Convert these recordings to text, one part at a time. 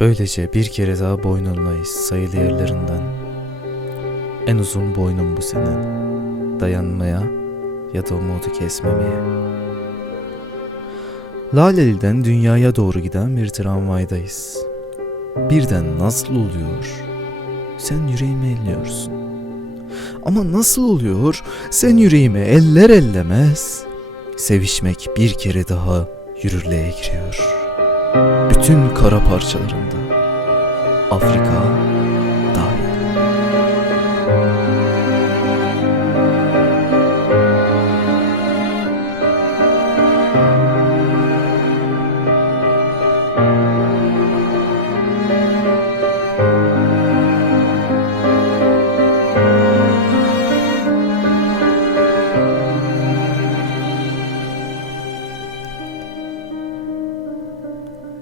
Öylece bir kere daha boynunlayız sayılı yerlerinden. En uzun boynun bu senin. Dayanmaya ya da umudu kesmemeye. Laleli'den dünyaya doğru giden bir tramvaydayız. Birden nasıl oluyor? Sen yüreğimi elliyorsun. Ama nasıl oluyor? Sen yüreğimi eller ellemez. Sevişmek bir kere daha yürürlüğe giriyor. Bütün kara parçalarında. Afrika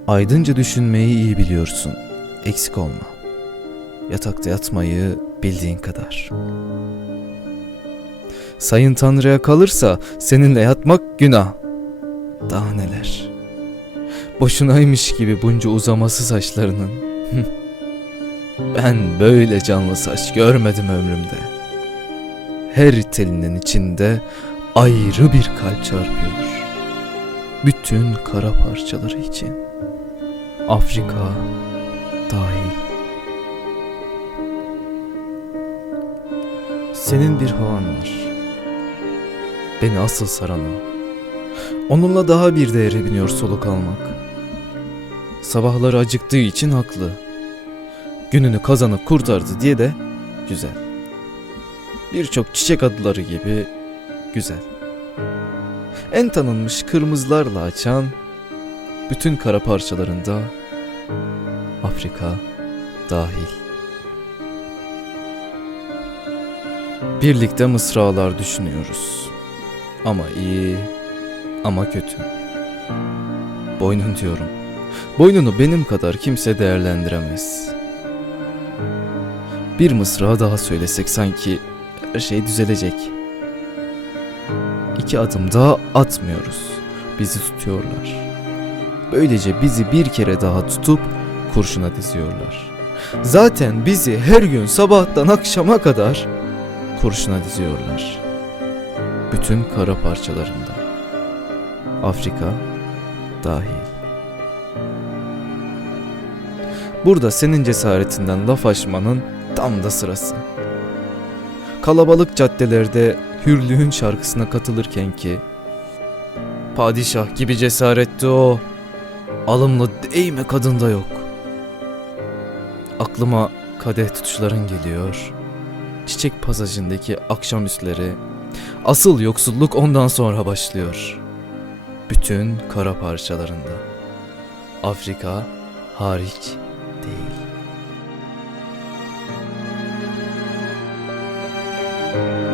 Aydınca düşünmeyi iyi biliyorsun. Eksik olma. Yatakta yatmayı bildiğin kadar. Sayın Tanrı'ya kalırsa seninle yatmak günah. Daha neler. Boşunaymış gibi bunca uzaması saçlarının. ben böyle canlı saç görmedim ömrümde. Her telinin içinde ayrı bir kalp çarpıyor. Bütün kara parçaları için. Afrika dahil. Senin bir havan var. Beni asıl saran o. Onunla daha bir değere biniyor soluk almak. Sabahları acıktığı için haklı. Gününü kazanıp kurtardı diye de güzel. Birçok çiçek adları gibi güzel. En tanınmış kırmızılarla açan bütün kara parçalarında Afrika dahil. Birlikte mısralar düşünüyoruz. Ama iyi, ama kötü. Boynun diyorum. Boynunu benim kadar kimse değerlendiremez. Bir mısra daha söylesek sanki her şey düzelecek. İki adım daha atmıyoruz. Bizi tutuyorlar. Böylece bizi bir kere daha tutup kurşuna diziyorlar. Zaten bizi her gün sabahtan akşama kadar kurşuna diziyorlar. Bütün kara parçalarında. Afrika dahil. Burada senin cesaretinden laf açmanın tam da sırası. Kalabalık caddelerde hürlüğün şarkısına katılırken ki Padişah gibi cesaretti o. Alımlı değme kadında yok. Aklıma kadeh tutuşların geliyor. Çiçek pasajındaki akşam üstleri. Asıl yoksulluk ondan sonra başlıyor. Bütün kara parçalarında. Afrika hariç değil. thank you